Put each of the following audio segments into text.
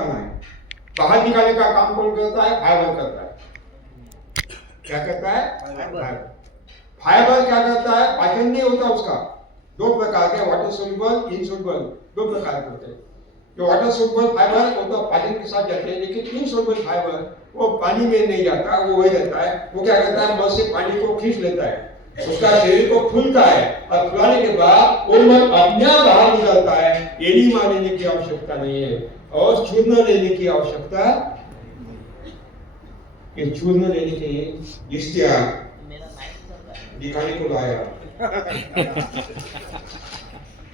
निकालना है। बाहर निकालने का काम कौन करता है? फाइबर करता है। क्या करता है? फाइबर। फाइबर क्या करता है? पाचन नहीं होता उसका। दो प्रकार के, वाटर सोल्यूबल, इनसोल्यूबल, दो प्रकार के होते हैं। जो वाटर सोल्यूबल फाइबर वो तो पाचन के साथ जाते हैं, लेकिन इनसोल्यूबल फाइबर वो पानी में नहीं जाता, वो वही रहता है। वो क्या करता है? मल से पानी को खींच लेता है, उसका शरीर को फूलता है, और फुलाने के बाद वो मल अपने आप बाहर निकलता है। एनिमा लेने की आवश्यकता नहीं है, और चूर्ण लेने की आवश्यकता। ये चूर्ण लेने के लिए इश्तिहार दिखाने को लाया।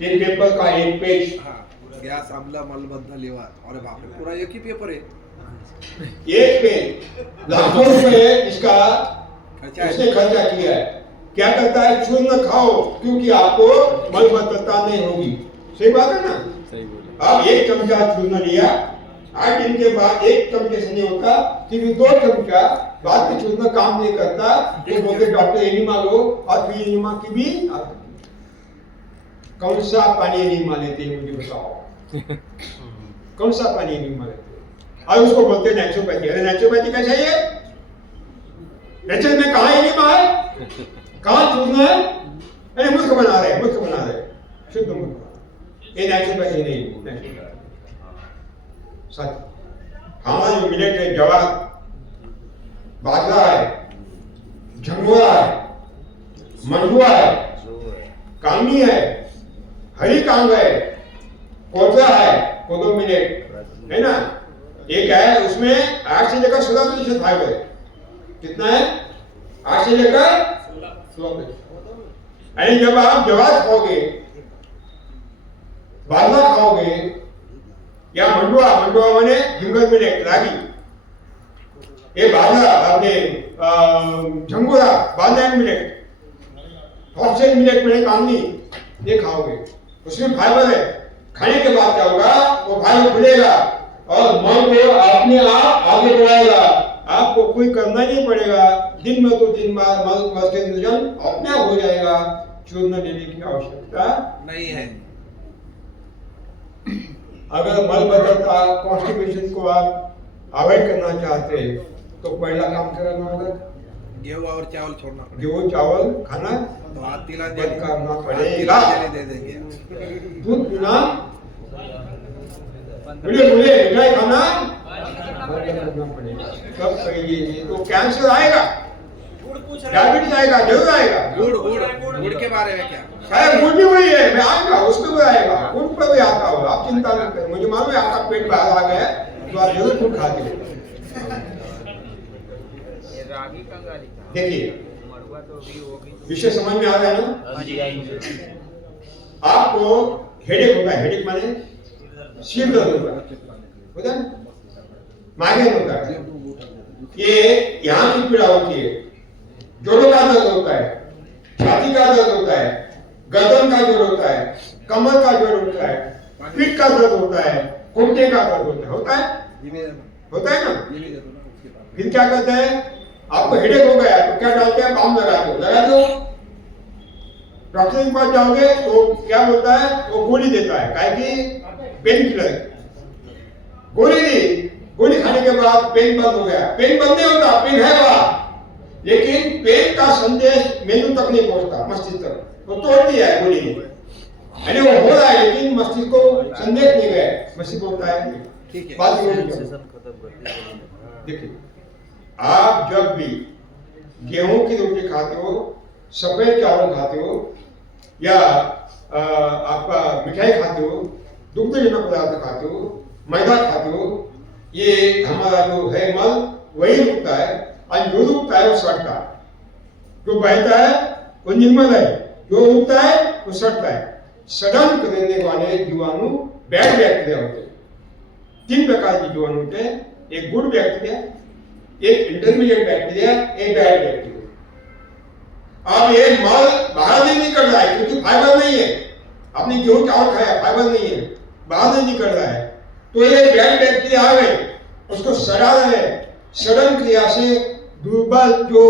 एक पेपर का एक पेज, गैस अम्ल मलबद्ध लीवर, अरे बाप रे, पूरा एक ही पेपर है। एक पेज, लाखों रुपए इसका उसने खर्चा किया है। क्या करता है? चूर्ण खाओ, क्योंकि आपको मलबद्धता नहीं होगी। सही बात है ना? सही बोले। अब एक चमचा चूर्ण लिया, 8 दिन के बाद एक चमचे से नहीं होता, क्योंकि 2 चमचा बाद में चूर्ण काम नहीं करता। तो बोलते डॉक्टर एनिमा लो, और फिर एनिमा की भी कौन सा पानी एनिमा लेते हैं मुझे बताओ? कौन सा पानी एनिमा लेते हैं? और उसको बोलते हैं नेचुरोपैथी। अरे नेचुरोपैथी कैसा है? नेचुरल में कहाँ एनिमा है, कहाँ चूर्ण है? अरे मूर्ख बना रहे, मूर्ख बना रहे, शुद्ध मूर्ख। ये नेचुरोपैथी नहीं, सच। हमारा जो मिलेट है, ज्वार, बाजरा है, झंगोरा है, मंडुआ है, कांगनी है, हरी कांग है, कोदरा है, कोदो मिलेट है ना। एक है, उसमें 8 से लेकर 16% फाइबर है। कितना है? 8 से लेकर 16%। यानी जब आप ज्वार खाओगे, बाजरा खाओगे, या मंडुआ, मंडुआ माने जिंगल मिलेट, रागी, ये बाजरा, आपने झंगोरा, बाजरा मिलेट, फॉक्सेल मिलेट में कामनी, ये खाओगे, उसमें फाइबर है। खाने के बाद क्या होगा? वो फाइबर खुलेगा और मन को अपने आप आगे बढ़ाएगा। आपको कोई करना नहीं पड़ेगा। दिन में तो 3 बार मल के नियोजन अपने आप हो जाएगा। चूर्ण लेने की आवश्यकता नहीं है। अगर मलबद्धता, कॉन्स्टिपेशन को आप अवॉइड करना चाहते हैं, तो पहला काम करना होगा, गेहूं और चावल छोड़ना पड़ेगा। गेहूं चावल खाना तो हाथ तिला बंद करना पड़ेगा। दे देंगे। दूध पीना, मुझे मिठाई खाना बंद करना पड़ेगा। कब करेंगे? तो कैंसर आएगा, डायबिटीज आएगा, जरूर आएगा। गुड़ के बारे में क्या? शायद गुड़ भी वही है, मैं आऊंगा, उसमें भी आएगा, गुड़ पर भी आता होगा। आप चिंता न करें, मुझे मालूम है आपका पेट बाहर आ गया है, तो आप जरूर गुड़ खाते हो। देखिए, विषय समझ में आ गया ना? आपको हेडेक होता है, हेडेक माने सिर दर्द होता है, माइग्रेन होता है, ये यहाँ की पीड़ा होती है, जोड़ों का दर्द होता है, छाती का दर्द होता है, गर्दन का जोड़ होता है, कमर का जोड़ होता है, पीठ का दर्द होता है, घुटने का दर्द होता है, होता है ना? फिर क्या करते हैं? आपको हेडेक हो गया तो क्या डालते हैं? बाम लगाते हो, लगा दो। डॉक्टर के पास जाओगे तो क्या बोलता है? वो गोली देता है, काहे की? Pain killer. गोली दी, गोली खाने के बाद पेन बंद हो गया। पेन बंद नहीं होता, पेन है वहां, लेकिन पेन का संदेश मेंदु तक नहीं पहुंचता, मस्तिष्क तक। वो तोड़ दिया है गोली ने, यानी वो हो रहा है, लेकिन मस्तिष्क को संदेश नहीं गया। मस्तिष्क बोलता है ठीक है। बात देखिए, आप जब भी गेहूं की रोटी खाते हो, सफेद चावल खाते हो, या आपका मिठाई खाते हो, दुग्धजनक पदार्थ खाते हो, मैदा खाते हो, ये हमारा जो है मल वही रुकता है, और जो रुकता है वो सड़ता है। जो बहता है वो निर्मल है, जो रुकता है वो सड़ता है। सड़न करने वाले जीवाणु बैड बैक्टीरिया होते हैं। 3 प्रकार के जीवाणु होते हैं, एक गुड बैक्टीरिया, एक इंटरमीडिएट बैक्टीरिया, एक बैड बैक्टीरिया। अब ये मल बाहर नहीं निकल रहा है, क्योंकि फाइबर नहीं है। आपने गेहूं चावल खाया, फाइबर नहीं है, बाहर नहीं निकल रहा है, तो ये बैड बैक्टीरिया आ गए, उसको सड़ा रहे। सड़न क्रिया से दुर्बल जो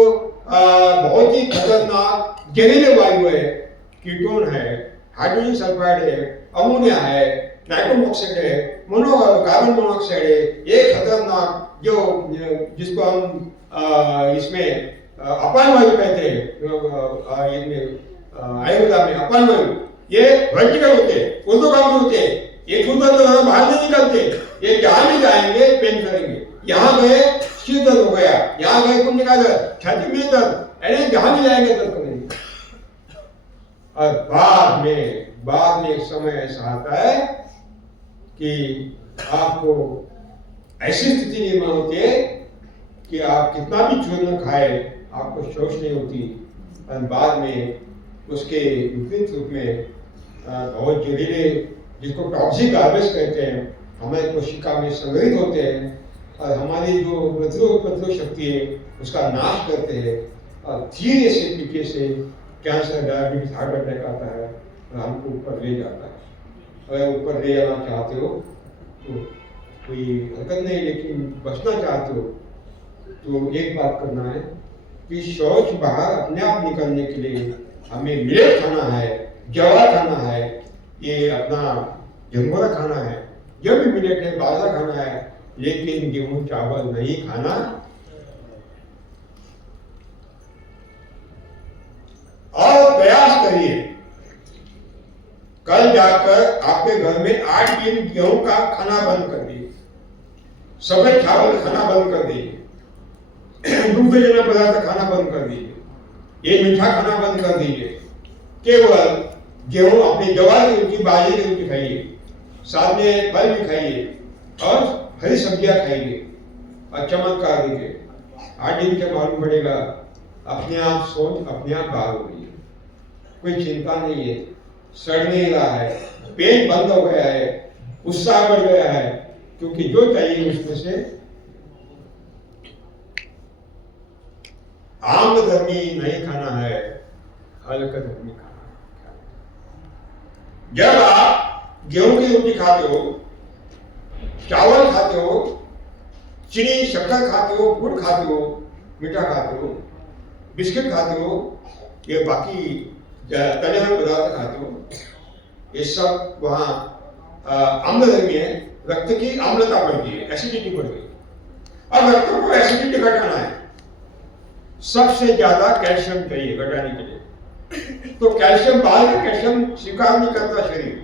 बहुत ही खतरनाक जहरीले वायु है, कीटोन है, हाइड्रोजन सल्फाइड है, अमोनिया है, नाइट्रोजन ऑक्साइड है, कार्बन मोनोऑक्साइड है, ये खतरनाक जो जिसको हम इसमें अपान वायु कहते हैं, आयुर्वेदा में अपान वायु, ये वर्टिकल होते हैं, ऊर्ध्वगामी होते हैं, ये खुद बाहर नहीं निकलते, ये जहां भी जाएंगे पेन करेंगे, यहाँ गए सिर दर्द हो गया, यहाँ गए कुंड का दर्द, छाती में दर्द, अरे जहां भी जाएंगे दर्द करेंगे। और बाद में एक समय ऐसा आता है कि आपको ऐसी स्थिति निर्माण होती है कि आप कितना भी चूर्ण खाए आपको शौच नहीं होती, और बाद में उसके विपरीत रूप में बहुत जहरीले जिसको टॉक्सिक गार्बेज कहते हैं हमारे कोशिका में संग्रहित होते हैं और हमारी जो प्रतिरोध शक्ति है उसका नाश करते हैं, और धीरे से पीछे से कैंसर, डायबिटीज, हार्ट अटैक आता है और हमको ऊपर ले जाता है। अगर ऊपर ले जाना चाहते हो तो कोई हरकत नहीं, लेकिन बचना चाहते हो तो एक बात करना है कि शौच बाहर अपने आप निकलने के लिए हमें मिलेट खाना है, ज्वार खाना है, ये अपना झंगोरा खाना है, जो भी मिलेट है बाजरा खाना है, लेकिन गेहूं चावल नहीं खाना। और प्रयास करिए कल जाकर आपके घर में 8 दिन गेहूं का खाना बंद कर दिए, सफेद चावल खाना बंद कर दीजिए, दुग्धजन्य पदार्थ खाना बंद कर दीजिए, ये मीठा खाना बंद कर दीजिए, केवल गेहूं अपनी ज्वार की रोटी, बाजरे की रोटी खाइए, साथ में फल भी खाइए और हरी सब्जियां खाइए और चमत्कार देखिए 8 दिन के मालूम पड़ेगा अपने आप सोच अपने आप बाहर हो गई है, कोई चिंता नहीं है, सड़ नहीं रहा है, पेट बंद हो गया है, उत्साह बढ़ गया है, क्योंकि जो चाहिए उसमें से आम्लधर्मी नहीं खाना है, हल्कधर्मी खाना है। जब आप गेहूं की रोटी खाते हो, चावल खाते हो, चीनी शक्कर खाते हो, गुड़ खाते हो, मीठा खाते हो, बिस्किट खाते हो, ये बाकी तले हुए पदार्थ खाते हो, ये सब वहाँ आम्लधर्मी है, रक्त की आम्लता बढ़ गई है, एसिडिटी बढ़ गई, और रक्त को एसिडिटी घटाना है, सबसे ज्यादा कैल्शियम चाहिए घटाने के लिए। तो कैल्शियम बाहर का कैल्शियम स्वीकार नहीं करता शरीर,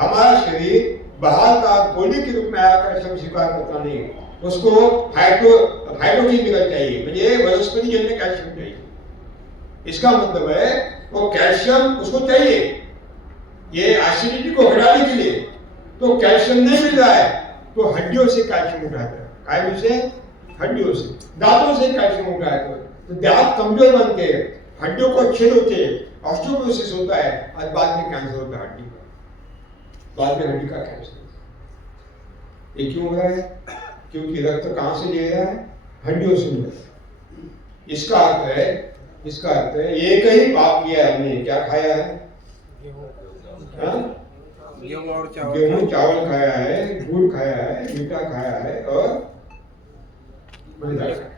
हमारा शरीर बाहर का गोली के रूप में आया कैल्शियम स्वीकार करता नहीं, उसको हाइड्रोकेमिकल चाहिए, मुझे वनस्पति जन्य कैल्शियम चाहिए। इसका मतलब है वो कैल्शियम उसको चाहिए ये एसिडिटी को घटाने के लिए, तो कैल्शियम नहीं मिल रहा है तो हड्डियों से कैल्शियम उठाता है, कायम से हड्डियों से, दांतों से कैल्शियम उठाता है, तो दांत कमजोर बनते हैं, हड्डियों को छेद होते हैं, ऑस्टियोपोरोसिस होता है और बाद में कैंसर होता है हड्डी का, बाद में हड्डी का कैंसर। ये क्यों हो रहा है? क्योंकि रक्त कहां से ले रहा है? हड्डियों से ले रहा है। इसका अर्थ है एक ही पाप किया है हमने, क्या खाया है? गेहूं चावल खाया है, गुड़ खाया है, मीठा खाया है और मैदा खाया।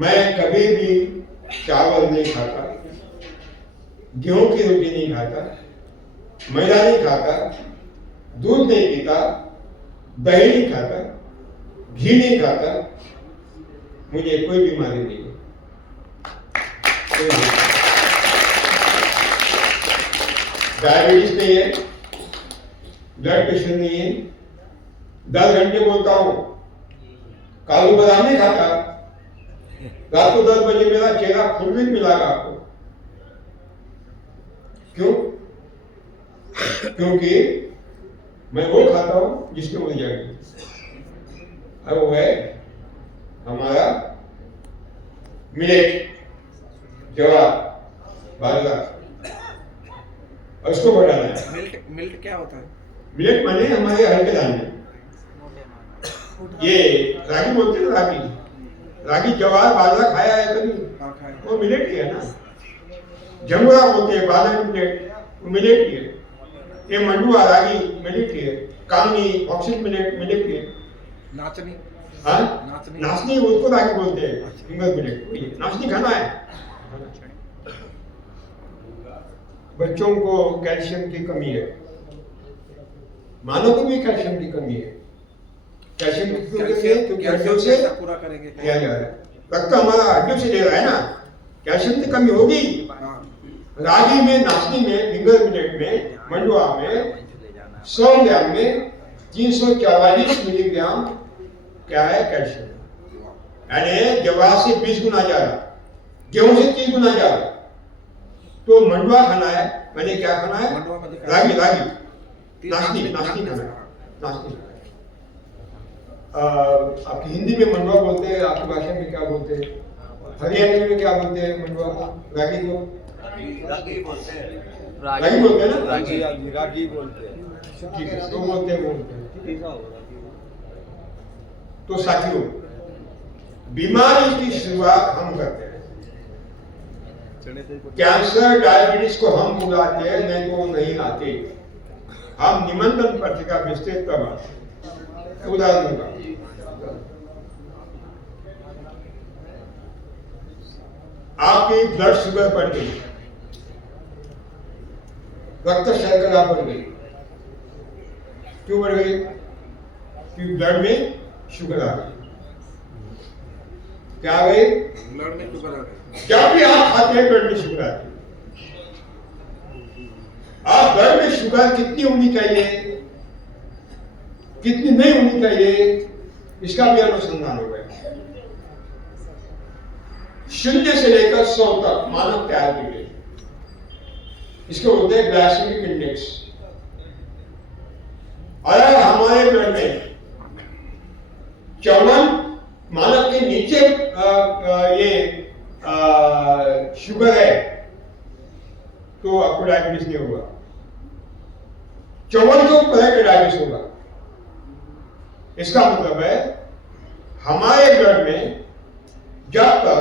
मैं कभी भी चावल नहीं खाता, गेहूं की रोटी नहीं खाता, मैदा नहीं खाता, दूध नहीं पीता, दही नहीं खाता, घी नहीं खाता, मुझे कोई बीमारी नहीं है, डायबिटीज नहीं है, ब्लड प्रेशर नहीं है, 10 घंटे बोलता हूं, काजू बादाम नहीं खाता, रात को 10 बजे मेरा चेहरा फुलवित मिलेगा आपको। क्यों? क्योंकि मैं वो खाता हूं जिसमें ऊर्जा है, और वो है हमारा मिलेट, ज्वार, बाजरा, और उसको बढ़ाना है। मिल्ट क्या होता है? मिलेट माने हमारे हल्के दाने, ये रागी बोलते हैं ना, रागी ज्वार बाजरा खाया है कभी? वो मिलेट ही है ना। जंगुरा बोलते हैं बाजरा मिलेट, वो मिलेट ही है। ये मंडुआ रागी मिलेट ही है, कामनी ऑक्सीड मिलेट ही है। नाचनी, हाँ नाचनी उसको रागी बोलते हैं, फिंगर मिलेट, नाचनी खाना है। बच्चों को कैल्शियम की कमी है, मानव को भी कैल्शियम की कमी है। कैल्शियम की क्यों कमी है? क्योंकि हड्डियों से पूरा करेंगे लिया जा रहा है, रक्त हमारा हड्डियों से ले रहा है ना, कैल्शियम की कमी होगी। हाँ। रागी में, नाचनी में, फिंगर मिलेट में, मंडुआ में 100 ग्राम में 344 मिलीग्राम क्या है? कैल्शियम। यानी जवार से 20 गुना ज्यादा, गेहूं से 30 गुना ज्यादा। तो मंडुआ खाना है, मैंने क्या खाना है? मंडुआ में रागी, नाचनी खाना है, नाचनी खाना है। आपकी हिंदी में मंडुआ बोलते हैं, आपकी भाषा में क्या बोलते हैं? हरियाणवी में क्या बोलते हैं मंडुआ? रागी को रागी बोलते हैं। रागी बोलते हैं ना? रागी बोलते हैं। ठीक है, तो बोलते हैं। तो साथियों, बीमारी की शुरुआत हम करते हैं। कैंसर, डायबिटीज को हम बुलाते हैं, नहीं तो नहीं आते। हम निमंत्रण पत्रिका भेजते तब आते। उदाहरण दूंगा, आपकी ब्लड शुगर बढ़ गई, रक्त शर्करा बढ़ गई। क्यों बढ़ गई? क्योंकि ब्लड में शुगर आ गई। क्या आ गई? ब्लड में शुगर आ गई। जब भी आप खाते हैं ब्लड में शुगर आती है। आप ब्लड में शुगर कितनी होनी चाहिए, कितनी नहीं होनी चाहिए, इसका भी अनुसंधान हो गया। 0 से लेकर 100 तक मानक तैयार की गई। इसको बोलते हैं ग्लाइसेमिक इंडेक्स। अगर हमारे ब्लड में 54 मानक के नीचे शुगर है, तो आपको डायबिटीज नहीं होगा। 54 के ऊपर है कि डायबिटीज होगा। इसका मतलब है हमारे ब्लड में जब तक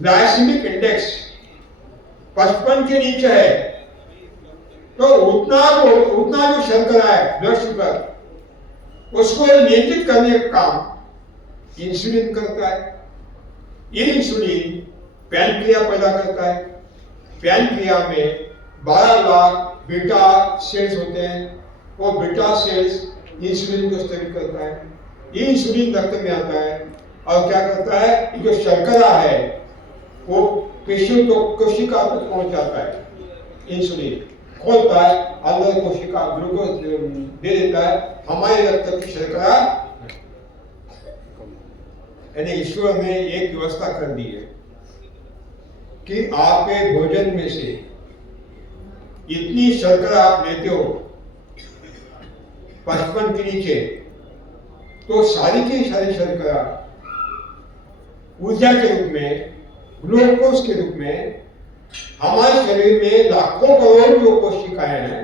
ग्लाइसेमिक इंडेक्स 55 के नीचे है, तो उतना जो शर्करा है, ब्लड शुगर, उसको नियंत्रित करने का काम इंसुलिन करता है। ये इंसुलिन पैनक्रिया पैदा करता है। पैनक्रिया में 12 लाख बीटा सेल्स होते हैं, और बीटा सेल्स इंसुलिन को स्थिर करता है। ये इंसुलिन रक्त में आता है और क्या करता है? ये जो शर्करा है वो पेशियों को, कोशिका तक पहुंचाता है। इंसुलिन खोलता है, अंदर कोशिका ग्लूकोज दे देता है। हमारे रक्त की शर्करा, यानी ईश्वर ने एक व्यवस्था कर दी है कि आपके भोजन में से इतनी शर्करा आप लेते हो 55 के नीचे, तो सारी की सारी शर्करा ऊर्जा के रूप में, ग्लूकोज के रूप में हमारे शरीर में लाखों करोड़ जो कोशिकाएं हैं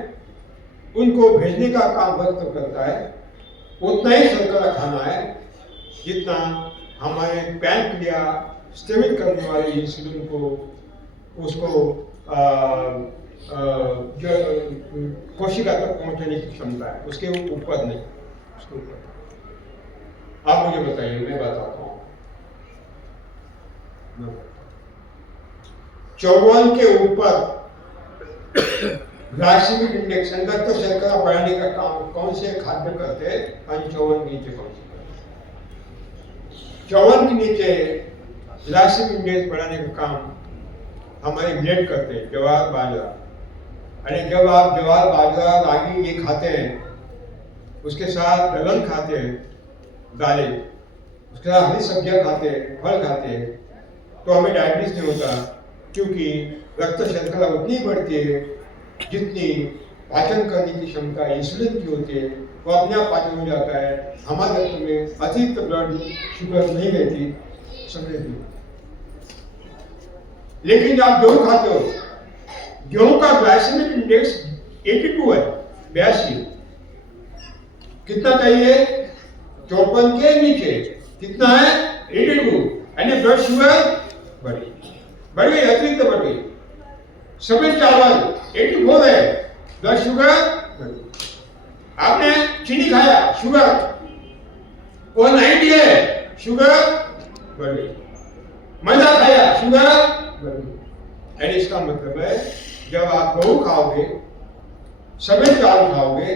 उनको भेजने का काम रक्त करता है। उतना ही शर्करा खाना है जितना हमारे पैनक्रिया स्थिमित करने वाले इंसुलिन को, उसको जो कोशिका तक पहुंचाने की क्षमता है, उसके ऊपर नहीं, उसके ऊपर। आप मुझे बताइए, मैं बताता हूँ। 54 के ऊपर ग्लाइसेमिक इंडेक्स, रक्त शर्करा बढ़ाने का काम कौन से खाद्य करते हैं? 54 के नीचे कौन से? 54 के नीचे ग्लाइसेमिक इंडेक्स बढ़ाने का काम हमारे मिलेट करते हैं, ज्वार बाजरा। अरे जब आप ज्वार बाजरा रागी ये खाते हैं, उसके साथ दलहन खाते हैं, दालें, उसके साथ हरी सब्जियां खाते हैं, फल खाते हैं, तो हमें डायबिटीज नहीं होता। क्योंकि रक्त शर्करा उतनी बढ़ती है जितनी पाचन करने की क्षमता इंसुलिन की होती है, वो अपने आप पाचन हो जाता है। हमारे रक्त में अतिरिक्त ब्लड शुगर नहीं रहती, समृद्धि। लेकिन आप गेहूं खाते हो, गेहूं का ग्लाइसेमिक इंडेक्स 82 है, 82। कितना चाहिए? 54 के नीचे। कितना है? 82। यानी ब्लड शुगर बढ़ गई, अतिरिक्त बढ़ गई। सफेद चावल 84 है, ब्लड शुगर बढ़ गई। आपने चीनी खाया, शुगर 190 है, शुगर बढ़ गई। मैदा खाया, शुगर बढ़ गई। यानी इसका मतलब है जब आप गेहूं खाओगे, सफेद चावल खाओगे,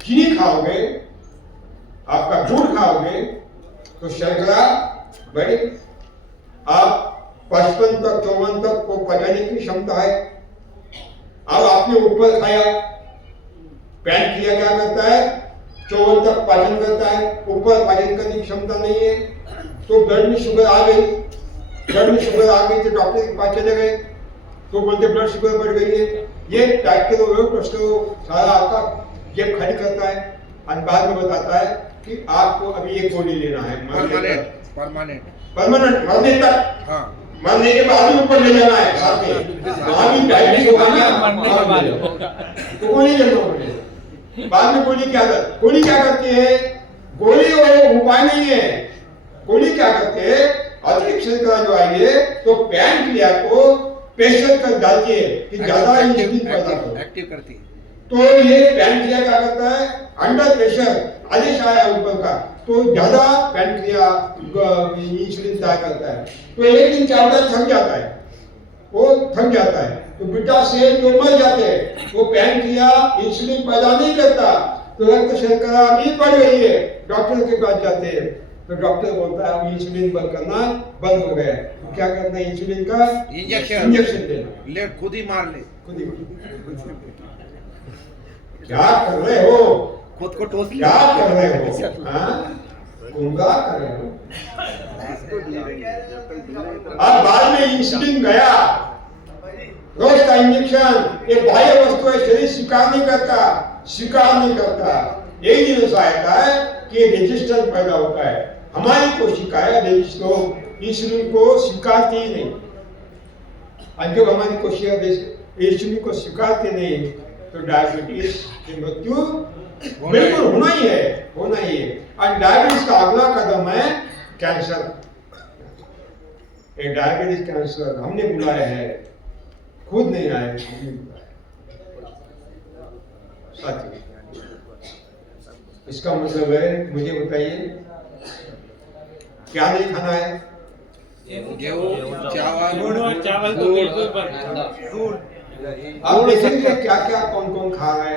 चीनी खाओगे, आपका गुड़ खाओगे, तो शर्करा बढ़े। आप 55 तक 54 तक को पचाने की क्षमता है। अब आपने ऊपर खाया, पैंक्रिया क्या करता है, 54 तक पाचन करता है, ऊपर पाचन करने की क्षमता नहीं है, तो ब्लड में शुगर आ गई। ब्लड में शुगर आ गई तो डॉक्टर के पास चले गए, तो बोलते ब्लड शुगर बढ़ गई है। ये टाइप के रोग तो सारा आपका जेब खाली करता है और बाद में बताता है कि आपको अभी एक गोली लेना है परमानेंट मरने तक। हाँ, मरने के बाद भी ऊपर ले जाना है साथ में, वहाँ भी डायबिटीज होगा ना, तो गोली लेना पड़ेगा। बाद में गोली क्या करती है, गोली वो उपाय नहीं है। गोली क्या करते हैं, अतिरिक्त शर्करा जो आई है तो पैंक्रिया को प्रेशर कर डालती है कि ज्यादा इंसुलिन पैदा करो, एक्टिव करती है। तो ये पैंक्रिया क्या करता है, अंडर प्रेशर आदेश आया ऊपर का, तो ज्यादा पैंक्रिया इंसुलिन तैयार करता है। तो एक दिन क्या होता है, थक जाता है, वो थक जाता है, तो बीटा सेल जो मर जाते हैं, वो पैंक्रिया इंसुलिन पैदा नहीं करता, तो रक्त शर्करा भी बढ़ गई है। डॉक्टर के पास जाते हैं, तो डॉक्टर बोलता है अब इंसुलिन बंद करना बंद हो गया है। तो क्या करना है, इंसुलिन का इंजेक्शन देना, ले खुद ही मार ले, खुद ही। क्या कर रहे हो, खुद को टोस क्या कर रहे हो, हाँ? गुंगा कर रहे हो। अब बाद में इंसुलिन गया, रोज का इंजेक्शन, ये बाह्य वस्तु है, शरीर स्वीकार नहीं करता। यही दिन ऐसा आता है कि रेजिस्टेंस पैदा होता है। हमारी कोशिकाएं इंसुलिन को स्वीकारती ही नहीं। और जब हमारी कोशिकाएं इंसुलिन को स्वीकारती नहीं, तो डायबिटीज की मृत्यु बिल्कुल होना ही है। और डायबिटीज का अगला कदम है कैंसर। डायबिटीज कैंसर हमने बुलाया है, खुद नहीं आए, हमने बुलाया। साथी, इसका मतलब है, मुझे बताइए क्या नहीं खाना है, गेहूं, चावल, दूध। आप देखेंगे क्या क्या कौन कौन खा रहा है।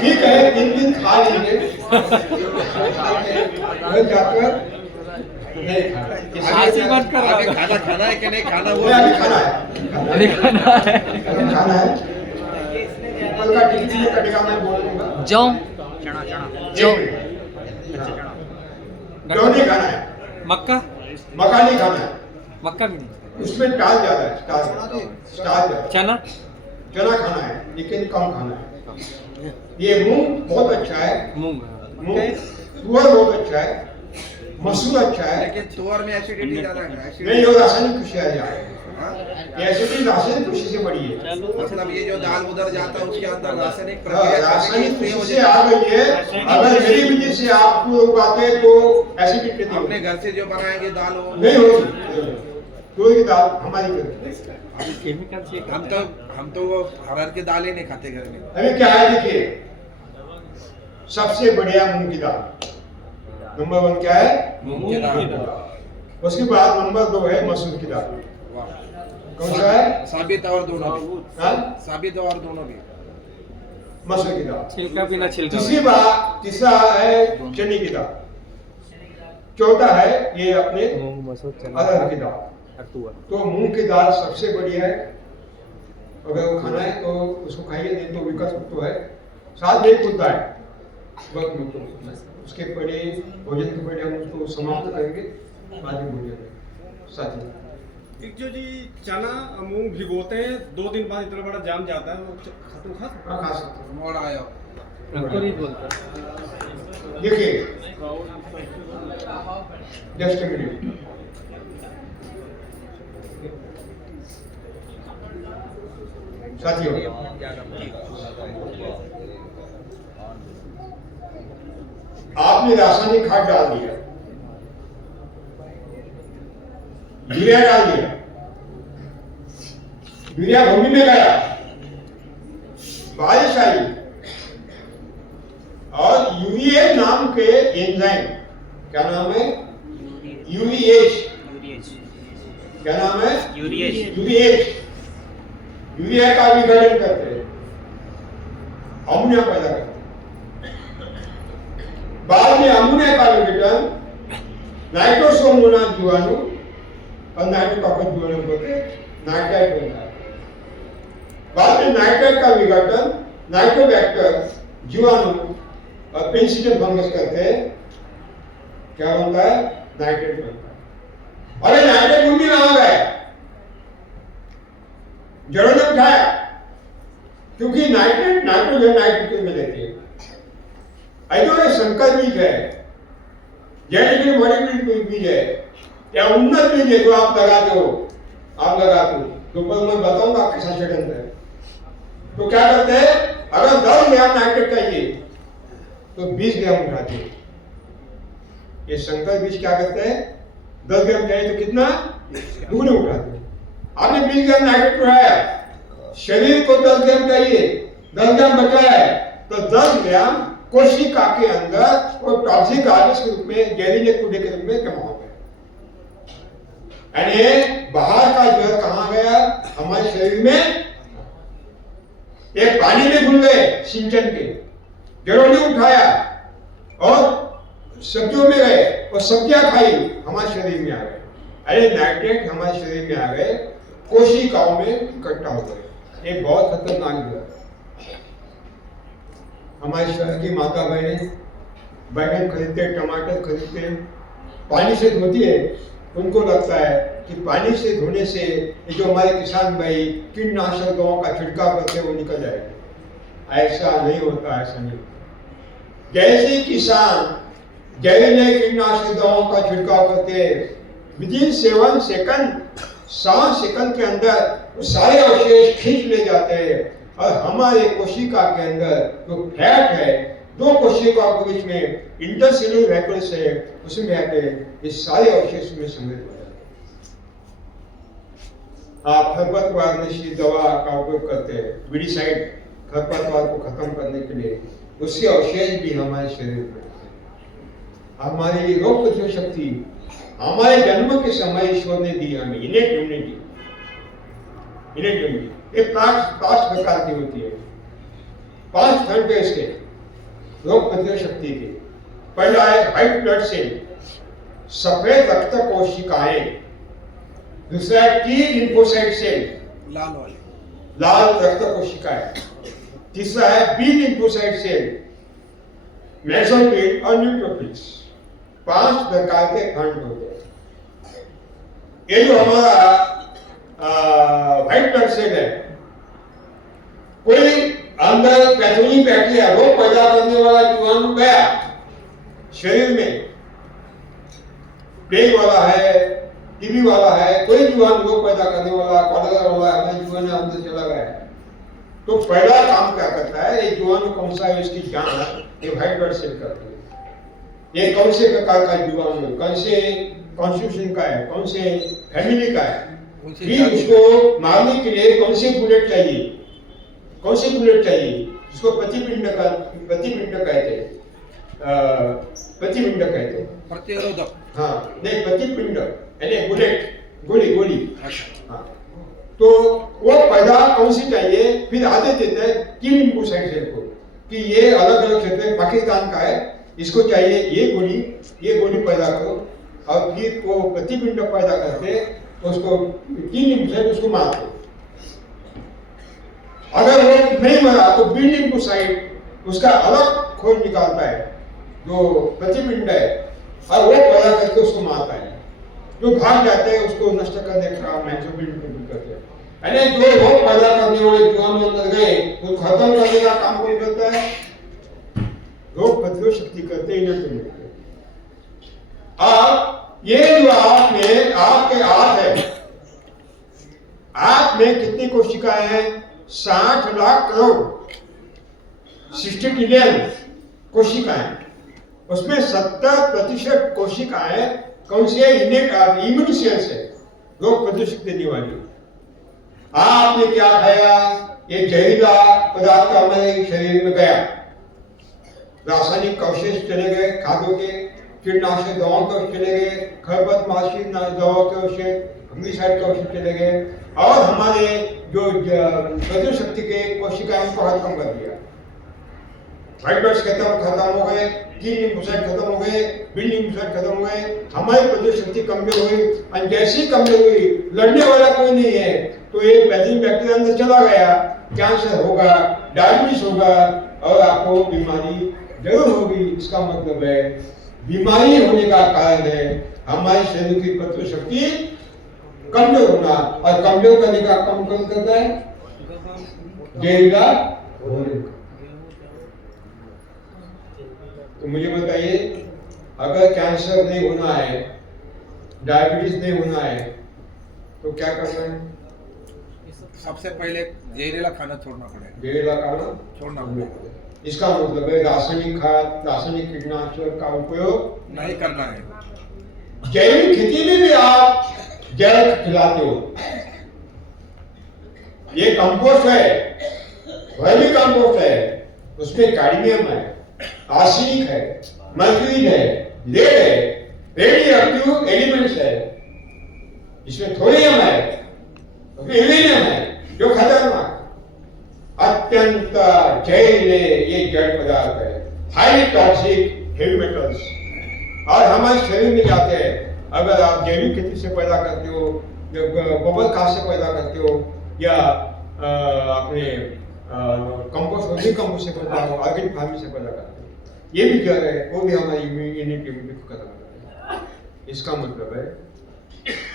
ठीक है, 3 दिन खा लेंगे, जाकर नहीं खाना है कि नहीं खाना, वो अभी खाना है। ऊपर का टिकटी कटेगा, मैं बोल दूंगा। जौ जौ नहीं खाना है, मक्का नहीं खाना है, मक्का भी नहीं, उसमें स्टार्च ज्यादा है, स्टार्च चना चना खाना है लेकिन कम खाना है। ये मूंग बहुत अच्छा है, मूंग तुअर बहुत अच्छा है, मसूर अच्छा है, लेकिन तुअर में एसिडिटी ज्यादा है। नहीं वो रासायनिक कृषि है यार, एसिडिटी रासायनिक कृषि से बड़ी है। मतलब ये जो दाल उधर जाता है उसके अंदर रासायनिक रासायनिक कृषि से आ गई है। अगर मेरी विधि से आपको उगाते तो एसिडिटी नहीं अपने घर से जो बनाएंगे दाल वो नहीं होगी। कोई की दाल हमारी घर, केमिकल से हम तो वो हरहर की दाल ही नहीं खाते घर में। अभी क्या है देखिए, सबसे बढ़िया मूंग की दाल नंबर 1 क्या है, मूंग की दाल। उसके बाद नंबर 2 है मसूर की दाल। कौन सा है, साबित और दोनों भी, हाँ? साबित और दोनों भी, मसूर की दाल। छिलका बिना छिलका, तीसरा है चने की दाल। चौथा है ये अपने मूंग मसूर चना अरहर की दाल। तुअर। तो मूंग की दाल सबसे बढ़िया है, अगर वो खाना है तो उसको खाइए, नहीं तो विकल्प तो है। साथ में एक मुद्दा है, उसके पहले भोजन के पहले हम उसको समाप्त करेंगे, बाद में भोजन साथी। एक जो जी चना मूंग भिगोते हैं 2 दिन बाद इतना बड़ा जाम जाता है, वो खत्म खा सकते हाँ, खा सकते हैं। मोड़ आया। अंकुरित बोलते हैं। देखिए जस्ट अ मिनट, साथियों आपने रासायनिक खाद डाल दिया, यूरिया डाल दिया, यूरिया भूमि में गया, बारिश आई और यूरिया नाम के एंजाइम, क्या नाम है, यूरिएज, क्या नाम है? यूरिएज। यूरिया का विघटन करते हैं, अमोनिया पैदा करते हैं। बाद में अमोनिया का विघटन नाइट्रोसोमोनास जीवाणु और नाइट्रोटॉक्सिक जीवाणु होते नाइट्राइट बनता है। बाद में नाइट्राइट का विघटन नाइट्रोबैक्टर जीवाणु और पेनिसिलियम फंगस करते हैं, क्या बनता है? नाइट्रेट बनता है। और ये नाइट्रेट भूमि में आ गया, जड़ों ने उठाया, क्योंकि नाइट्रेट नाइट्रोजन नाइट्रोजन में देती है। ऐसा ये संकर बीज है, जैसे बड़ी बीज है या उन्नत बीज है जो आप लगाते हो, आप लगाते हो तो पर मैं बताऊंगा कैसा षड्यंत्र है। तो क्या करते हैं, अगर 10 ग्राम नाइट्रेट चाहिए तो 20 ग्राम उठाते हैं। ये संकर बीज क्या करते हैं, 10 ग्राम चाहिए तो कितना दुगने उठाते हैं। आपने 20 ग्राम नाइट्रेट उठाया, शरीर को 10 ग्राम चाहिए, 10 ग्राम बचा है तो 10 ग्राम कोशिका के अंदर वो टॉक्सिक आवेश के रूप में, जहरीले कूड़े के रूप में जमा हो गया। यानी बाहर का जहर कहां गया? हमारे शरीर में एक पानी में घुल गए, सिंचन के जड़ों ने उठाया और सब्जियों में गए और सब्जियां खाई, हमारे शरीर में आ गए। अरे नाइट्रेट हमारे शरीर में आ गए, कोशिकाओं में इकट्ठा हो गए। ये बहुत खतरनाक है। हमारे शहर की माता बहनें बैगन खरीदते, टमाटर खरीदते, पानी से धोती है, उनको लगता है कि पानी से धोने से ये जो हमारे किसान भाई कीटनाशक दवाओं का छिड़काव करते हैं वो निकल जाएगा। ऐसा नहीं होता, ऐसा नहीं होता। जैसे किसान जहरीले कीटनाशक दवाओं का छिड़काव करते हैं, विदिन 7 सेकंड 7 सेकंड के अंदर वो सारे अवशेष खींच ले जाते हैं और हमारे कोशिका के अंदर जो फैट है, 2 कोशिकाओं के बीच में इंटरसेल्युलर वैक्यूल्स है, उसमें आके ये सारे अवशेष में सम्मिलित हो जाते हैं। आप खरपतवार नशी दवा का उपयोग करते हैं, विडीसाइड, खरपतवार को खत्म करने के लिए, उसके अवशेष भी हमारे शरीर में। हमारी रोग प्रतिरोधक शक्ति हमारे जन्म के समय ईश्वर ने दी हमें, इनेट इम्यूनिटी। ये 5 प्रकार की होती है, 5 खंड है इसके रोग प्रतिरोधक शक्ति के। पहला है व्हाइट ब्लड सेल, सफेद रक्त कोशिकाएं। दूसरा है टी लिम्फोसाइट सेल, लाल रक्त कोशिकाएं। तीसरा है बी लिम्फोसाइट सेल, मेसोफिल और न्यूट्रोफिल्स। 5 प्रकार के खंड होते हैं। ये जो हमारा व्हाइट ब्लड सेल है, कोई अंदर पैथोजन बैक्टीरिया रोग पैदा करने वाला जीवाणु गया शरीर में, प्लेग वाला है, टीबी वाला है, कोई जीवाणु रोग पैदा करने वाला, कॉलेरा वाला हमारे जीवाणु अंदर चला गया, तो पहला काम क्या करता है, ये जीवाणु कौन सा है इसकी जांच ये व्हाइट ब्लड सेल करती है। ये कौन से प्रकार का जीवाणु है, कौन से कॉन्स्टिट्यूशन का है, कौन से फैमिली का है, फिर उसको मारने के लिए कौन से बुलेट चाहिए, कौन से बुलेट चाहिए, जिसको प्रतिपिंड कहते हैं, प्रतिपिंड कहते हैं, प्रतिरोधक। हाँ नहीं, प्रतिपिंड यानी बुलेट, गोली। हाँ, तो वो पैदा कौन सी चाहिए, फिर आदेश देते हैं 3 लिम्फोसाइट सेल को कि ये अलग अलग क्षेत्र में पाकिस्तान का है, इसको चाहिए ये गोली पैदा करो, और फिर वो प्रतिपिंड पैदा करके उसको 3 लिम्फोसाइट उसको मारते। अगर वो नहीं मरा तो बी लिम्फोसाइट उसका अलग खोज निकालता है जो प्रतिपिंड है, और वो पैदा करके उसको मारता है। जो भाग जाते हैं उसको नष्ट करने का मैक्सिमम करते हैं। यानी जो रोग पैदा करने वाले जीवाणु अंदर गए वो खत्म करने का काम कौन करता है, रोग प्रतिरोधक शक्ति करते हैं। अब ये जो आप में आपके आंत है, आंत में कितनी कोशिकाएं हैं, 60 लाख करोड़ 60 ट्रिलियन कोशिकाएं, उसमें 70% कोशिकाएं कौन सी है, इनेट इम्यून सेल्स है, रोग प्रतिरोधक शक्ति देने वाली। आपने क्या खाया, ये जहरीला पदार्थ हमारे शरीर में गया, रासायनिक अवशेष चले गए खाद्यों के, कीटनाशक दवाओं के औषध चले गए, खरपतवारनाशी दवाओं के औषध, फंगिसाइड के औषध चले गए, और हमारे जो प्रतिरोधक शक्ति के कोशिकाएं उनको खत्म कर दिया। व्हाइट ब्लड खत्म हो गए, टी लिम्फोसाइट खत्म हो गए, बी लिम्फोसाइट खत्म हो गए, हमारी प्रतिरोधक शक्ति कमजोर हुई, और जैसी कमजोर हुई, लड़ने वाला कोई नहीं है, तो एक पैथोजन बैक्टीरिया अंदर चला गया, कैंसर होगा, डायबिटीज होगा, और आपको बीमारी जरूर होगी। इसका मतलब है बीमारी होने का कारण है हमारे शरीर की प्रतिरोधक शक्ति कमजोर होना, और कमजोर करने का काम कौन करता है? जहरीला भोजन। तो मुझे बताइए, अगर कैंसर नहीं होना है, डायबिटीज नहीं होना है, तो क्या करना है? सबसे पहले जहरीला खाना छोड़ना पड़ेगा, जहरीला खाना छोड़ना पड़ेगा, इसका मतलब है रासायनिक खाद, रासायनिक कीटनाशक का उपयोग नहीं करना है। जैविक खेती में भी आप जैविक खिलाते हो, ये कंपोस्ट है, वर्मी कंपोस्ट है, उसमें कैडमियम है, आर्सेनिक है, मर्क्यूरी है, लेड है, रेडियोएक्टिव एलिमेंट्स है, इसमें थोरियम है, उसमें यूरेनियम है, जो खतरनाक अत्यंत जहरीले ये जड़ पदार्थ है, हाईली टॉक्सिक हेवी मेटल्स, और हमारे शरीर में जाते हैं। अगर आप जैविक खेती से पैदा करते हो, गोबर खाद से पैदा करते हो, या अपने कंपोस्ट कंपोस्ट से पैदा हो, ऑर्गेनिक फार्मिंग से पैदा करते हो, ये भी जड़ है, वो भी हमारी इम्यूनिटी को खत्म करता है। इसका मतलब है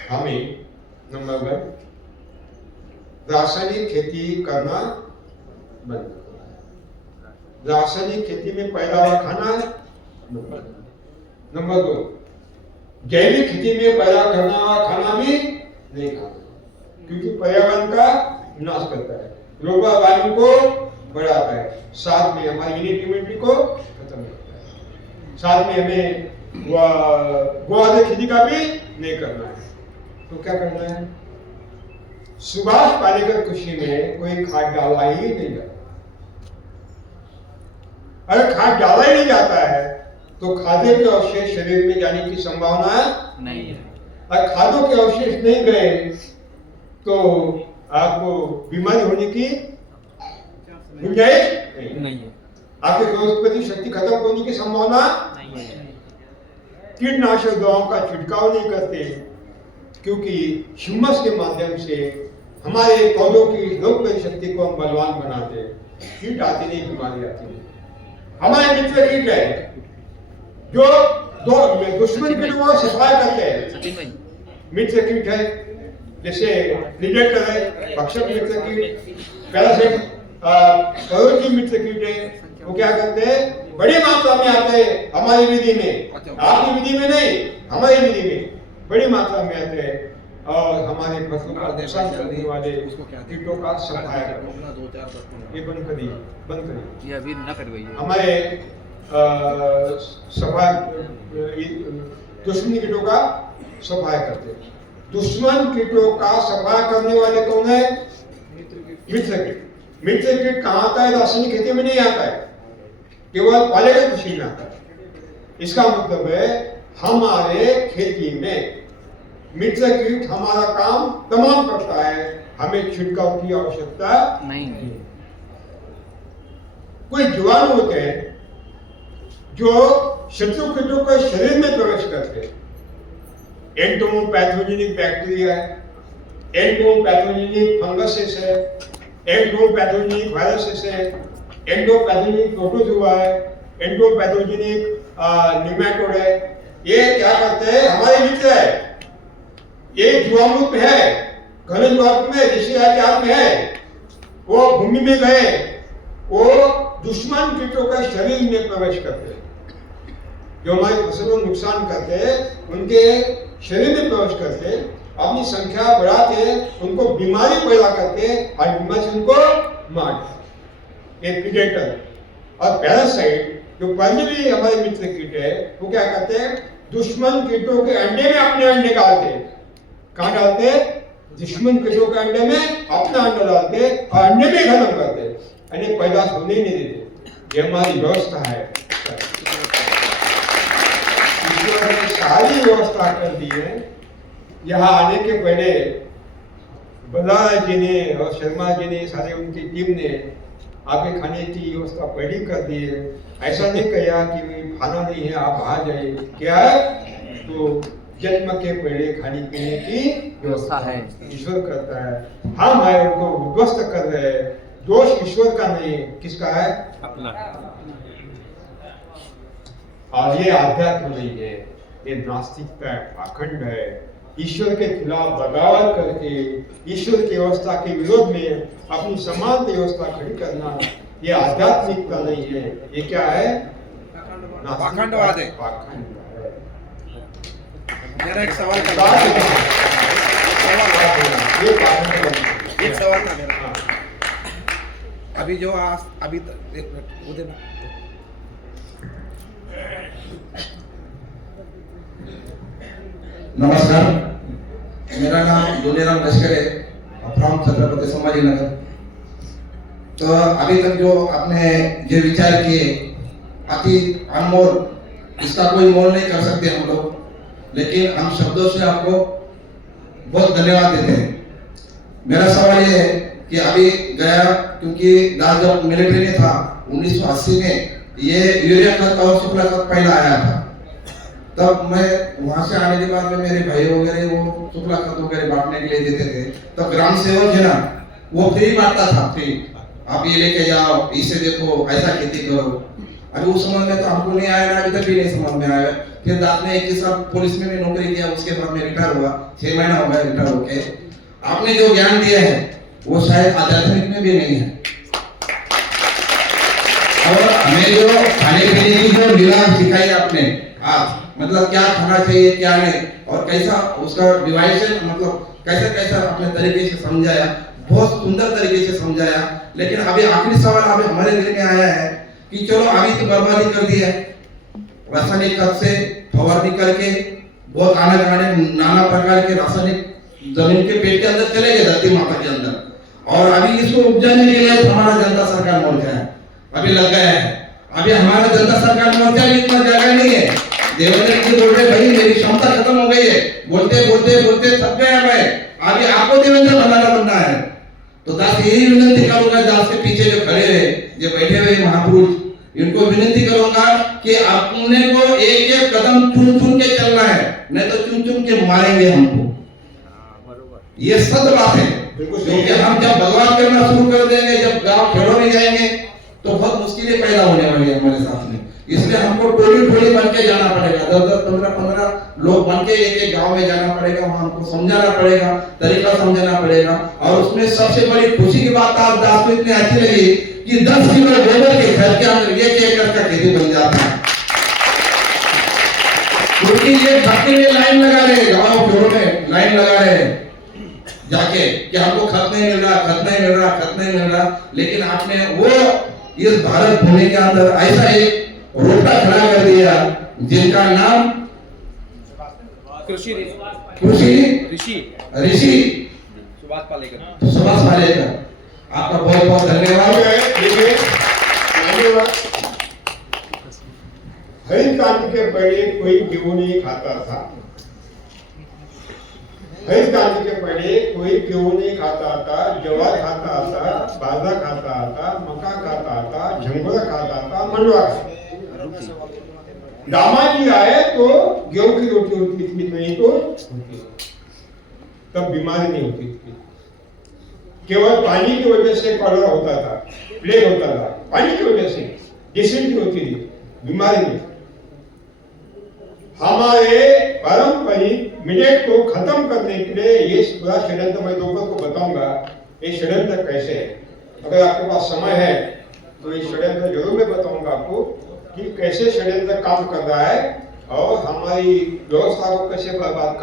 हमें नंबर 1 रासायनिक खेती करना बंद करना है, रासायनिक खेती में पैदावार खाना नंबर 2, जैविक खेती में पैदा करना खाना भी नहीं खाना, क्योंकि पर्यावरण का विनाश करता है, ग्लोबल वार्मिंग को बढ़ाता है, साथ में हमारी इम्यूनिटी को खत्म करता है, साथ में हमें गोआधारित खेती का भी नहीं करना है। तो क्या करना है? सुभाष पालेकर कृषि में कोई खाद डाला ही नहीं जाता। अगर खाद डाला ही नहीं जाता है तो खाद्य के अवशेष शरीर में जाने की संभावना नहीं है। और खादों के अवशेष नहीं गए तो आपको बीमारी होने की गुंजाइश नहीं है। आपकी रोग प्रतिरोधक शक्ति खत्म होने की संभावना नहीं है। कीटनाशक दवाओं का छिड़काव नहीं करते, क्योंकि ह्यूमस के माध्यम से हमारे पौधों की रोग प्रतिरोधक शक्ति को हम बलवान बनाते हैं। कीट आती नहीं, बीमारी आती नहीं। हमारे मित्र कीट है जो दो दुश्मन कीटों को सफाई करते हैं। मित्र कीट है जैसे प्रीडेटर है, भक्षक मित्र कीट, पैरासाइट परोपजीवी मित्र कीट है। वो क्या करते हैं? बड़ी मात्रा में आते हैं हमारी विधि में, आपकी विधि में नहीं, हमारी विधि में बड़ी मात्रा में आते हैं और हमारे फसलों का नुकसान करने वाले कीटों का सफाया करते। ये बंद करिए, बंद करिए। ये अभी ना करवाइए। हमारे सफाई दुश्मनी कीटों का सफाया करते हैं। दुश्मन कीटों का सफाया करने वाले कौन है? मित्र कीट। मित्र कीट कहाँ आता है? रासायनिक खेती में नहीं आता है, केवल पालेकर कृषि में आता है। इसका मतलब है हमारे खेती में मित्र कीट हमारा काम तमाम करता है, हमें छिड़काव की आवश्यकता नहीं। कोई जीवाणु होते हैं जो शत्रु कीटों के शरीर में प्रवेश करते हैं। एंटोमोपैथोजेनिक बैक्टीरिया है, एंटोमोपैथोजेनिक फंगसेस है, एंटोमोपैथोजेनिक वायरसेस है, एंडोपैथोजेनिक प्रोटोजोआ है, एंडोपैथोजेनिक निमेटोड है। ये क्या करते हैं? हमारे मित्र है। ये जीवाणु में है, घन जीवाणु में, ऋषि आचार में है। वो भूमि में गए, वो दुश्मन कीटों का शरीर में प्रवेश करते हैं, जो हमारी फसल को नुकसान करते हैं, उनके शरीर में प्रवेश करते हैं, अपनी संख्या बढ़ाते, उनको बीमारी पैदा करते और बीमारी से उनको मारते। एक प्रीडेटर और पैरासाइट जो परजीवी हमारे मित्र कीट है, वो क्या करते हैं? दुश्मन कीटों के अंडे में अपने अंडे डालते हैं। कहाँ डालते हैं? दुश्मन कीटों के अंडे में अपना अंडा डालते और अंडे में खत्म करते, यानी पैदाश होने ही नहीं देते। ये हमारी व्यवस्था है। ईश्वर ने सारी व्यवस्था कर दी है। यहाँ आने के पहले बल्लाल जी ने और शर्मा जी ने, सारे उनकी टीम ने आपके खाने की व्यवस्था पहले कर दी है। ऐसा नहीं कहा कि खाना नहीं है आप आ जाइए, क्या है तो जन्म के पहले खाने पीने की व्यवस्था है, ईश्वर करता है। हम आए उनको उद्ध्वस्त कर रहे हैं, दोष ईश्वर का नहीं, किसका है? अपना। और ये आध्यात्म नहीं है, ये नास्तिकता है, पाखंड है। ईश्वर के खिलाफ बगावत करके ईश्वर की व्यवस्था के विरोध में अपनी समान व्यवस्था खड़ी करना, ये आध्यात्मिकता नहीं है, ये क्या है? पाखंडवाद है। पाखंड है। मेरा एक सवाल का बात है। ये पाखंड है। एक सवाल था मेरा। हाँ। अभी जो अभी तक एक मिनट वो देना। नमस्कार, मेरा नाम दुनियाराम लश्कर है, फ्रॉम छत्रपति संभाजी नगर। तो अभी तक जो आपने जो विचार किए अति अनमोल, इसका कोई मोल नहीं कर सकते हम लोग, लेकिन हम शब्दों से आपको बहुत धन्यवाद देते हैं। मेरा सवाल ये है कि अभी गया, क्योंकि दास जब मिलिट्री में था 1980 में, ये यूरिया खत और शुक्ला खत पहला आया था। तब मैं वहां से आने के बाद में मेरे भाई वगैरह वो शुक्ला खत वगैरह बांटने के लिए देते थे। तो ग्राम सेवक है ना, वो फ्री बांटता था, फ्री, आप ये लेके जाओ, इसे देखो, ऐसा खेती करो। अभी उस समय में तो हमको नहीं आया ना, अभी तक भी नहीं समझ में आया। फिर दास ने 21 साल पुलिस में भी नौकरी किया, उसके बाद में रिटायर हुआ, 6 महीना हो गया रिटायर होके। आपने जो ज्ञान दिया है वो शायद आध्यात्मिक में भी नहीं है। और हमें जो खाने पीने की जो लीला सिखाई आपने, आप मतलब क्या खाना चाहिए क्या नहीं, और कैसा उसका डिवाइशन, मतलब कैसे कैसा अपने तरीके से समझाया, बहुत सुंदर तरीके से समझाया। लेकिन अभी आखिरी सवाल अभी हमारे दिल में आया है कि चलो अभी तो बर्बादी कर दी है, रासायनिक खाद से फवारनी करके बहुत नाना प्रकार के रासायनिक जमीन के पेट के अंदर चले गए, धरती माता के अंदर, और अभी इसको उपजाने के लिए हमारा जनता सरकार मोर्चा है अभी लग गया है। अभी हमारा जनता सरकार मोर्चा भी इतना जगह नहीं है। देवेंद्र जी बोल रहे भाई मेरी क्षमता खत्म हो गई है, बोलते बोलते बोलते थक गया मैं, अभी आपको देवेंद्र बनना है। तो दास यही विनती करूंगा, दास के पीछे जो खड़े हैं, जो बैठे हुए महापुरुष, इनको विनती करूंगा कि अपने को एक एक कदम चुन चुन के चलना है, नहीं तो चुन चुन के मारेंगे हमको। ये सत्य बात है, क्योंकि हम जब भगवान करना शुरू कर देंगे, जब गांव खेड़ों में जाएंगे तो बहुत मुश्किलें पैदा होने वाली है हमारे साथ में। इसलिए हमको टोली टोली बन के जाना पड़ेगा, 10-10, 15-15 लोग बन के एक एक गांव में जाना पड़ेगा, वहां हमको समझाना पड़ेगा, तरीका समझाना पड़ेगा। और उसमें सबसे बड़ी खुशी की बात आज दास को इतनी अच्छी लगी कि 10 किलो गोबर के घर के अंदर 1 एकड़ का खेती बन जाता है। क्योंकि ये भक्ति में लाइन लगा रहे, गाँव खेड़ों में लाइन लगा रहे जाके कि हमको खत नहीं मिल रहा, खत नहीं मिल रहा, खत नहीं मिल रहा। लेकिन आपने वो इस भारत भूमि के अंदर ऐसा एक रोटा खड़ा कर दिया जिनका नाम कृषि ऋषि सुभाष पालेकर। आपका बहुत बहुत धन्यवाद। हरित क्रांति के पहले कोई गेहूं नहीं खाता था, हरित क्रांति के पहले कोई गेहूं नहीं खाता था, ज्वार खाता था, बाजरा खाता था, मक्का खाता था, झंगोरा खाता था, मंडवा खाता था। दामाजी आए तो गेहूं की रोटी होती थी, नहीं तो तब बीमारी नहीं होती थी। केवल पानी की वजह से कॉलरा होता था, प्लेग होता था, पानी की वजह से डिसेंट्री होती थी, बीमारी नहीं। हमारे पारंपरिक मिलेट को खत्म करने के लिए ये पूरा षड्यंत्र मैं दोपहर को बताऊंगा, ये षड्यंत्र कैसे है। अगर आपके पास समय है तो ये षड्यंत्र जरूर मैं बताऊंगा आपको कि कैसे षड्यंत्र काम कर रहा है और हमारी व्यवस्था को कैसे बर्बाद